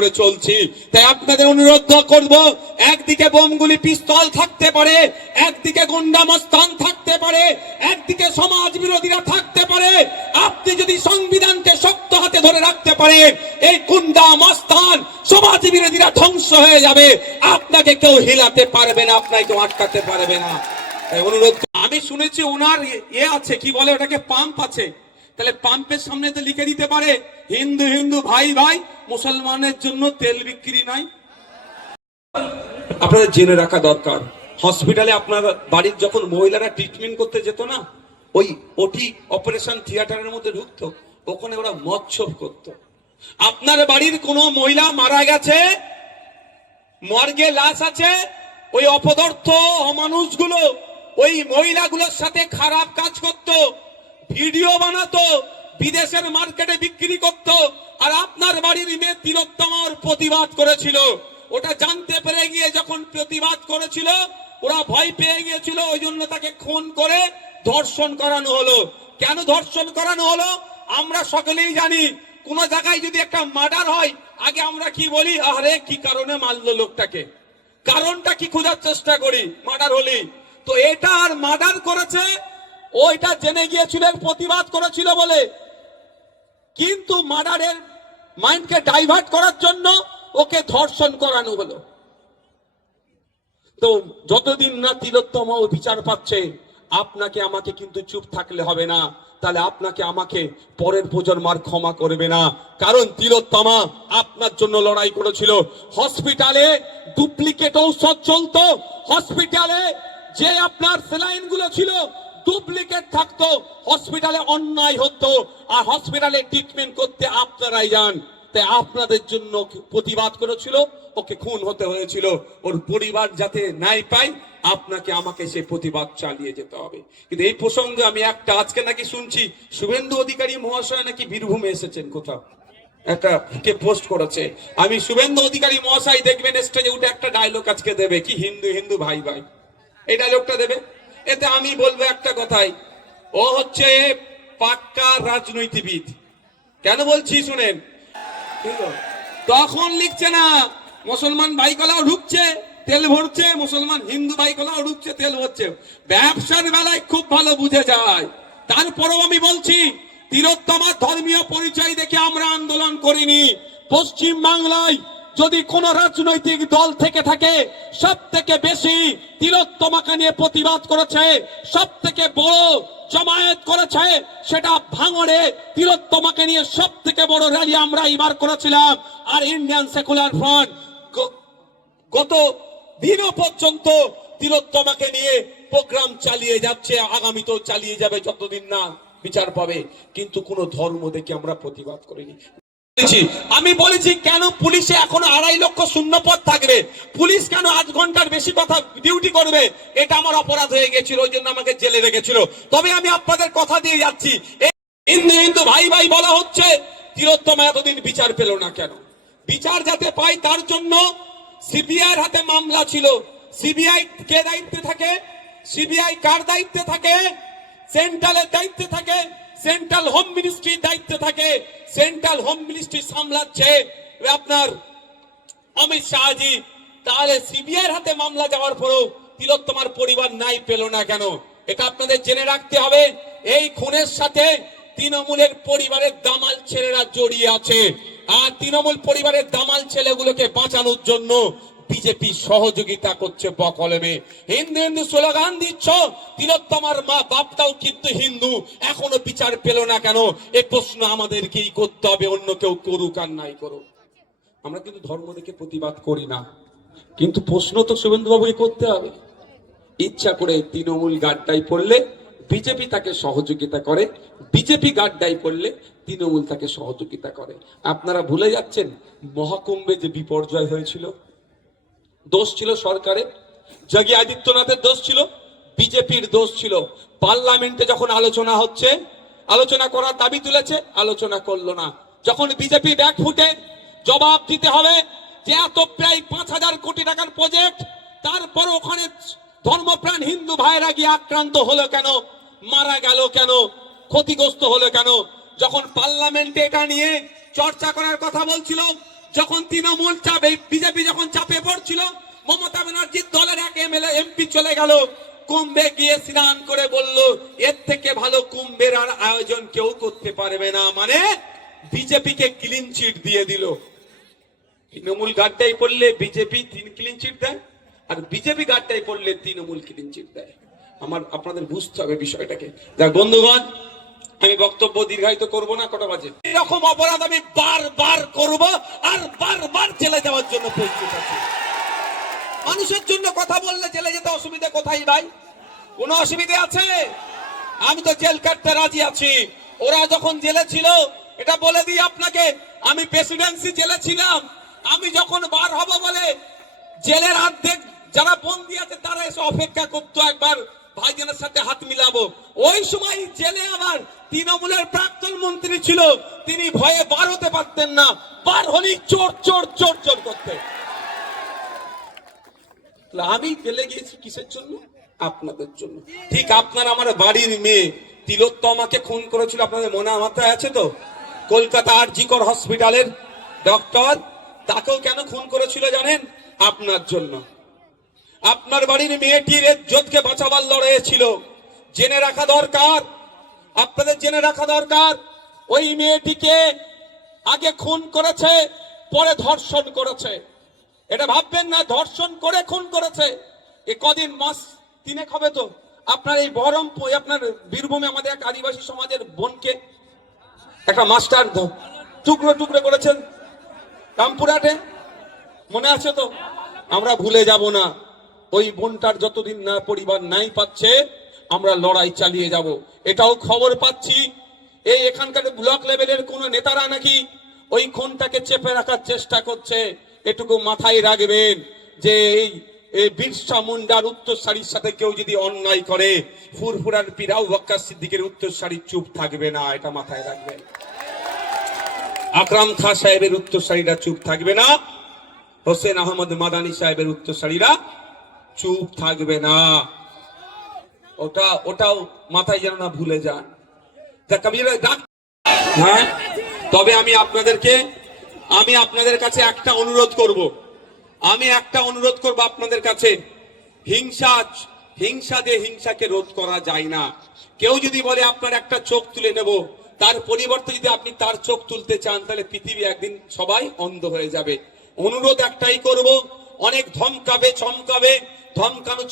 করে চলছি। তাই আপনাদের অনুরোধ করব, একদিকে বোমগুলি পিস্তল থাকতে পারে, একদিকে গুন্ডা মস্তান থাকতে পারে, একদিকে সমাজ বিরোধীরা থাকতে পারে, আপনি যদি সংবিধানকে শক্ত হাতে ধরে রাখতে পারেন, এই গুন্ডা মস্তান সমাজ বিরোধীরা ধ্বংস হয়ে যাবে, আপনাকে কেউ হিলাতে পারবে না, আপনাকে কেউ আটকাতে পারবে না। অনুরোধ, আমি শুনেছি ওনার আছে, কি বলে ওটাকে, পাম্প আছে, তাহলে পাম্পের সামনে তো লিখে দিতে পারে হিন্দু হিন্দু ভাই ভাই, মুসলমানের জন্য তেল বিক্রি নাই। আপনাদের জেনে রাখা দরকার, হসপিটালে আপনার বাড়ির যখন মহিলারা ট্রিটমেন্ট করতে যেত না, ওই ওটি অপারেশন থিয়েটারের মধ্যে ঢুকতো, ওখানে ওরা মৎসব করত। আপনার বাড়ির কোন মহিলা মারা গেছে, মর্গে লাশ আছে, ওই অপদার্থ অমানুষগুলো ওই মহিলাগুলোর সাথে খারাপ কাজ করত, ভিডিও বানাতো, বিদেশের মার্কেটে বিক্রি করত, আর আপনার বাড়ির মেয়ে তিলোত্তমার প্রতিবাদ করেছিল। ওটা জানতে পেরে গিয়ে যখন প্রতিবাদ করেছিল, ওরা ভয় পেয়ে গিয়েছিল, ওই জন্য তাকে খুন করে ধর্ষণ করানো হলো। কেন ধর্ষণ করানো হলো আমরা সকলেই জানি। কোন জায়গায় যদি একটা মার্ডার হয়, আগে আমরা কি বলি, আরে কি কারণে মারলো লোকটাকে, কারণটা কি খোঁজার চেষ্টা করি মার্ডার হলি। তো এটা আর মার্ডার করেছে, ওইটা জেনে গিয়েছিল, প্রতিবাদ করেছিল বলে, কিন্তু মার্ডারের মাইন্ডকে ডাইভার্ট করার জন্য ওকে ধর্ষণ করানো হলো। তো যতদিন না তিলোত্তমা ও বিচার পাচ্ছে, আপনাকে আমাকে কিন্তু চুপ থাকলে হবে না, তাহলে আপনাকে আমাকে পরের প্রজন্মার ক্ষমা করবে না। কারণ তিলোত্তমা আপনার জন্য লড়াই করেছিল। হসপিটালে ডুপ্লিকেট ঔষধ চলতো, হসপিটালে যে আপনার স্যালাইন গুলো ছিল ডুপ্লিকেট থাকতো, হসপিটালে অন্যায় হতো, আর হসপিটালে ট্রিটমেন্ট করতে আপনারাই যান। তাই আপনাদের জন্য প্রতিবাদ করেছিল, ওকে খুন হতে হয়েছিল। ওর পরিবার যাতে ন্যায় পায়, আপনাকে আমাকে সেই প্রতিবাদ চালিয়ে যেতে হবে। কিন্তু এই প্রসঙ্গে আমি একটা, আজকে নাকি শুনছি শুভেন্দু অধিকারী মহাশয় নাকি বীরভূমে এসেছেন, কোথাও একটা কে পোস্ট করেছে। আমি শুভেন্দু অধিকারী মহাশয় দেখবেন স্টেজে উঠে একটা ডায়লগ আজকে দেবে, কি হিন্দু হিন্দু ভাই ভাই, এই ডায়লগটা দেবে। এতে আমি বলবো একটা কথাই, ও হচ্ছে পাক্কা রাজনীতিবিদ। কেন বলছি শুনেন, তখন লিখছে না মুসলমান ভাইকলাও ঢুকছে তেল ভরছে, মুসলমান হিন্দু ভাইকলাও ঢুকছে তেল ভরছে, ব্যবসার বেলায় খুব ভালো বুঝে যায়। তারপরেও আমি বলছি, তিলোত্তমার ধর্মীয় পরিচয় দেখে আমরা আন্দোলন করিনি। পশ্চিম বাংলায় যদি কোন রাজনৈতিক দল থেকে থাকে, সব থেকে বেশি তিলোত্তমাকে নিয়ে প্রতিবাদ করেছে, সব থেকে বড় জমায়েত করেছে, সেটা ভাঙড়ে তিলোত্তমাকে নিয়ে সব থেকে বড় র্যালি আমরা এবার করেছিলাম। আর ইন্ডিয়ান সেকুলার ফ্রন্ট গত দিনও পর্যন্ত তিলোত্তমাকে নিয়ে প্রোগ্রাম চালিয়ে যাচ্ছে, আগামীতেও চালিয়ে যাবে যতদিন না বিচার পাবে। কিন্তু কোন ধর্ম দেখে আমরা প্রতিবাদ করিনি। আমি বলেছি, কেন পুলিশে এখনো 2.5 লক্ষ শূন্যপদ থাকবে, পুলিশ কেন 8 ঘন্টার বেশি কথা ডিউটি করবে, এটা আমার অপরাধ হয়ে গেছিল, ওই জন্য আমাকে জেলে রেখেছিল। তবে আমি আপনাদের কথা দিয়ে যাচ্ছি, হিন্দু হিন্দু ভাই ভাই বলা হচ্ছে, তিলোত্তমা এতদিন বিচার পেল না কেন? বিচার যাতে পাই তার জন্য সিবিআই হাতে মামলা ছিল। সিবিআই কে দায়িত্বে থাকে? সিবিআই কার দায়িত্বে থাকে? সেন্ট্রালের দায়িত্বে থাকে, সেন্ট্রাল হোম মিনিস্ট্রির দায়িত্বে থাকে। সেন্ট্রাল হোম মিনিস্ট্রি সামলাচ্ছে আপনার অমিত শাহজি। তাহলে সিবিআই হাতে মামলা যাওয়ার পরেও তিলোত্তমার পরিবার নাই পেল না কেন? এটা আপনাদের জেনে রাখতে হবে। এই খুনের সাথে তৃণমূলের পরিবারের দামাল ছেলেরা জড়িয়ে আছে, আর তৃণমূল পরিবারের দামাল ছেলেগুলোকে বাঁচানোর জন্য বিজেপি সহযোগিতা করছে বকলমে। হিন্দু হিন্দু স্লোগান দিচ্ছ, তিলোত্তমার মা বাপটাও কিন্তু হিন্দু, এখনো বিচার পেল না কেন? এই প্রশ্ন আমাদেরকেই করতে হবে, অন্য কেউ করুক আর নাই করুক। আমরা কিন্তু ধর্ম দেখে প্রতিবাদ করি না, কিন্তু প্রশ্ন তো শুভেন্দু বাবুকে করতে হবে। ইচ্ছা করে তৃণমূল গাড্ডায় পড়লে বিজেপি তাকে সহযোগিতা করে, বিজেপি গাড্ডায় পড়লে তৃণমূল তাকে সহযোগিতা করে। আপনারা ভুলে যাচ্ছেন মহাকুম্ভে যে বিপর্যয় হয়েছিল, দোষ ছিল সরকারের, যোগী আদিত্যনাথের দোষ ছিল, বিজেপির দোষ ছিল। পার্লামেন্টে যখন আলোচনা হচ্ছে, আলোচনা করার দাবি তুলেছে, আলোচনা করলো না। যখন বিজেপি ব্যাক ফুটে জবাব দিতে হবে যে এত প্রায় 5,000 কোটি টাকার প্রজেক্ট, তারপর ওখানে ধর্মপ্রাণ হিন্দু ভাইরা গিয়ে আক্রান্ত হলো কেন, মারা গেল কেন, ক্ষতিগ্রস্ত হলো কেন? যখন পার্লামেন্টে এটা নিয়ে চর্চা করার কথা বলছিল, যখন তৃণমূল চাপে, বিজেপি যখন চাপে পড়ছিল, মমতা ব্যানার্জির দলের এক এমএলএ এমপি চলে গেল কুম্ভে গিয়ে স্নান করে, বলল এর থেকে ভালো কুম্ভের আর আয়োজন কেউ করতে পারবে না, মানে বিজেপিকে ক্লিন চিট দিয়ে দিল। তৃণমূল গাড্ডায় পড়লে বিজেপি ক্লিন চিট দেয়, আর বিজেপি গাড্ডায় পড়লে তৃণমূল ক্লিন চিট দেয়। আপনাদের বুঝতে হবে বিষয়টাকে। যাক বন্ধুগণ, আমি বক্তব্য দীর্ঘায়িত করব না, কটা বাজে। এরকম অপরাধ আমি বারবার করব আর বারবার জেলে যাওয়ার জন্য প্রস্তুত আছি। মানুষের জন্য কথা বললে জেলে যেতে অসুবিধা কোথায় ভাই? কোনো অসুবিধা আছে? আমি তো জেল কাটতে রাজি আছি। ওরা যখন জেলে ছিল, এটা বলে দিই আপনাকে, আমি প্রেসিডেন্সি জেলে ছিলাম। আমি যখন বার হব বলে জেলের অর্ধেক যারা বন্দী আছে তারা এসে অপেক্ষা করতো একবার ভাইজানের সাথে হাত মিলাবো। ওই সময় জেলে আমার তৃণমূলের প্রাক্তন মন্ত্রী ছিল, তিনি ভয়ে বার হতে পারতেন না, বার হলেই চোর চোর চোর চোর করতে। আমি জেলে গিয়েছি কিসের জন্য? আপনাদের জন্য। ঠিক আপনার আমার বাড়ির মেয়ে তিলোত্তমাকে খুন করেছিল, আপনাদের মনে মাথায় আছে তো? কলকাতা আর.জি. কর হসপিটালের ডক্টর, তাকেও কেন খুন করেছিল জানেন? আপনার জন্য। আপনার বাড়ির মেয়েটির ইজ্জতকে বাঁচাবার লড়াই ছিল। জেনে রাখা দরকার, আপনাদের জেনে রাখা দরকার, ওই মেয়েটিকে আগে খুন করেছে, পরে ধর্ষণ করেছে। এটা ভাববেন না ধর্ষণ করে খুন করেছে। এ কদিন মাস 3 হবে তো আপনার এই বহরমপুর, আপনার বীরভূমে আমাদের এক আদিবাসী সমাজের বোনকে একটা মাস্টার টুকরো টুকরো করেছেন রামপুরহাটে, মনে আছে তো? আমরা ভুলে যাব না। ওই বোনটার যতদিন না পরিবার নাই পাচ্ছে, আমরা লড়াই চালিয়ে যাব। এটাও খবর পাচ্ছি, এই এখানকার ব্লক লেভেলের কোন নেতারা নাকি ওই খুনটাকে চেপে রাখার চেষ্টা করছে। এটুকু মাথায় রাখবেন যে এই বিরসা মুন্ডার উত্তরসারির সাথে কেউ যদি অন্যায় করে, ফুরফুরার পীর আবু বকর সিদ্দিকের উত্তরসারি চুপ থাকবে না, এটা মাথায় রাখবেন। আকরাম খান সাহেবের উত্তরসারিরা চুপ থাকবে না, হোসেন আহমদ মাদানী সাহেবের উত্তরসারিরা চুপ থাকবে না। ওটাও মাথায় যেন না ভুলে যান। হ্যাঁ, তবে আমি আপনাদের কাছে একটা অনুরোধ করব। আপনাদের কাছে, হিংসা দিয়ে হিংসাকে রোধ করা যায় না। কেউ যদি বলে আপনার একটা চোখ তুলে নেব, তার পরিবর্তে যদি আপনি তার চোখ তুলতে চান, তাহলে পৃথিবী একদিন সবাই অন্ধ হয়ে যাবে। অনুরোধ একটাই করব, অনেক ধমকাবে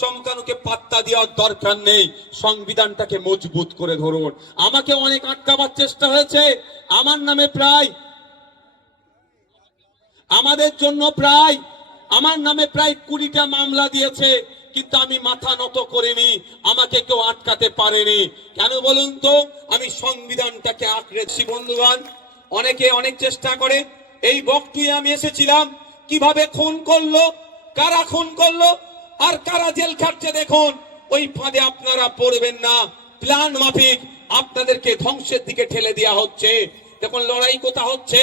চমকানোকে পাত্তা দেওয়ার দরকার নেই। সংবিধানটাকে মজবুত করে ধরুন। আমাকে অনেক আটকাবার চেষ্টা হয়েছে, আমার নামে আমার নামে প্রায় 20টা মামলা দিয়েছে, কিন্তু আমি মাথা নত করিনি, আমাকে কেউ আটকাতে পারেনি। কেন বলুন তো? আমি সংবিধানটাকে আঁকড়েছি। বন্ধুগণ, অনেকে অনেক চেষ্টা করে। এই বকটুয়ে আমি এসেছিলাম, কিভাবে খুন করলো, কারা খুন করলো আর কারা জেল খাটছে দেখুন। ওই ফাঁদে আপনারা পড়বেন না। প্ল্যান মাফিক আপনাদেরকে ধ্বংসের দিকে ঠেলে দেওয়া হচ্ছে। দেখুন লড়াই কোথা হচ্ছে?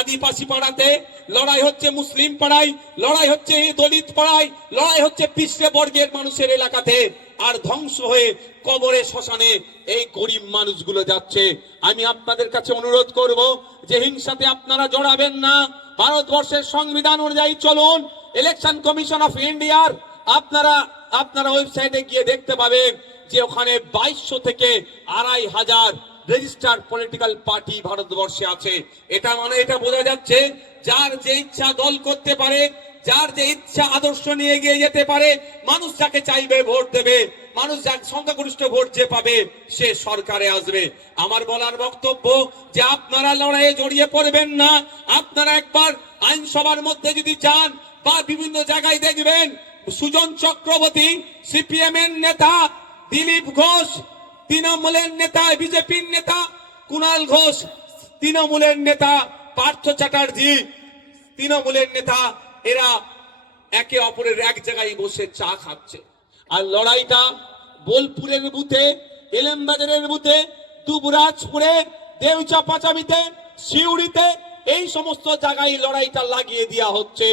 আদিবাসী পাড়াতে লড়াই হচ্ছে, মুসলিম পাড়ায় লড়াই হচ্ছে, দলিত পাড়ায় লড়াই হচ্ছে, পিছড়ে বর্গের মানুষের এলাকাতে। আর ধ্বংস হয়ে কবরে শ্মশানে এই গরিব মানুষগুলো যাচ্ছে। আমি আপনাদের কাছে অনুরোধ করব যে হিংসাতে আপনারা জড়াবেন না। ভারতবর্ষের সংবিধান অনুযায়ী চলুন। ইলেকশন কমিশন অফ ইন্ডিয়ার আপনারা ওয়েবসাইটে গিয়ে দেখতে পাবেন যে ওখানে 2200 থেকে 2500 রেজিস্টার্ড পলিটিক্যাল পার্টি ভারতবর্ষে আছে। এটা মানে এটা বোঝা যাচ্ছে যার যে ইচ্ছা দল করতে পারে, যার যে ইচ্ছা আদর্শ নিয়ে এগিয়ে যেতে পারে, মানুষ যাকে চাইবে ভোট দেবে, মানুষ যার সংখ্যাগরিষ্ঠ ভোট যে পাবে সে সরকারে আসবে। আমার বলার বক্তব্য যে আপনারা লড়াইয়ে জড়িয়ে পড়বেন না। আপনারা একবার আইনসভার মধ্যে যদি যান বা বিভিন্ন জায়গায় দেখবেন, সুজন চক্রবর্তী সিপিএম এর নেতা, দিলীপ ঘোষ তৃণমূলের নেতা, বিজেপির নেতা কুণাল ঘোষ তৃণমূলের নেতা, পার্থ চ্যাটার্জি তৃণমূলের নেতা, এরা একে অপরের এক জায়গায় বসে চা খাচ্ছে। আর লড়াইটা বোলপুরের বুথে, এলেমবাজারের বুথে, দুবরাজপুরে, দেউচাপাচামিতে, সিউড়িতে, এই সমস্ত জায়গায় লড়াইটা লাগিয়ে দেওয়া হচ্ছে।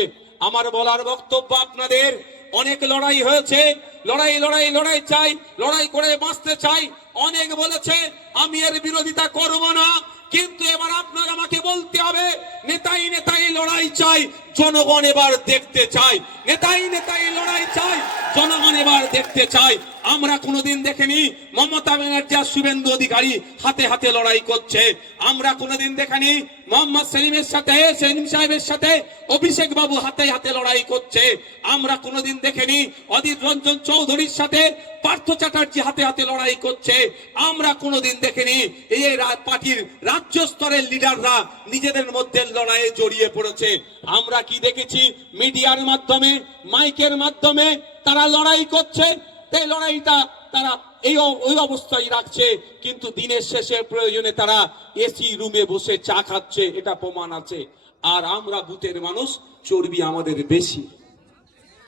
আমার বলার বক্তব্য আপনাদের, অনেক লড়াই হয়েছে, লড়াই চাই, লড়াই করে বাঁচতে চাই। অনেক বলেছে আমি এর বিরোধিতা করব না, কিন্তু এবার আপনার আমাকে বলতে হবে নেতাই নেতাই লড়াই চাই, জনগণ এবার দেখতে চাই। নেতাই নেতাই লড়াই চাই, জনগণ এবার দেখতে চাই। আমরা কোনোদিন দেখিনি মমতা ব্যানার্জি আর শুভেন্দু অধিকারী হাতে হাতে লড়াই করছে। আমরা কোনোদিন দেখিনি মোহাম্মদ সেলিমের সাথে, সেলিম সাহেবের সাথে অভিষেক বাবু হাতে হাতে লড়াই করছে। আমরা কোনোদিন দেখিনি অধীর রঞ্জন চৌধুরীর সাথে পার্থ চ্যাটার্জি হাতে হাতে লড়াই করছে। আমরা কোনোদিন দেখিনি এই পার্টির রাজ্য স্তরের লিডাররা নিজেদের মধ্যে লড়াইয়ে জড়িয়ে পড়েছে। আমরা কি দেখেছি মিডিয়ার মাধ্যমে, মাইকের মাধ্যমে তারা লড়াই করছে। এই লড়াইটা তারা ওই অবস্থায় রাখছে, কিন্তু দিনের শেষে প্রয়োজনে তারা এসি রুমে বসে চা খাচ্ছে, এটা প্রমাণ আছে। আর আমরা বুথের মানুষ, চর্বি আমাদের বেশি।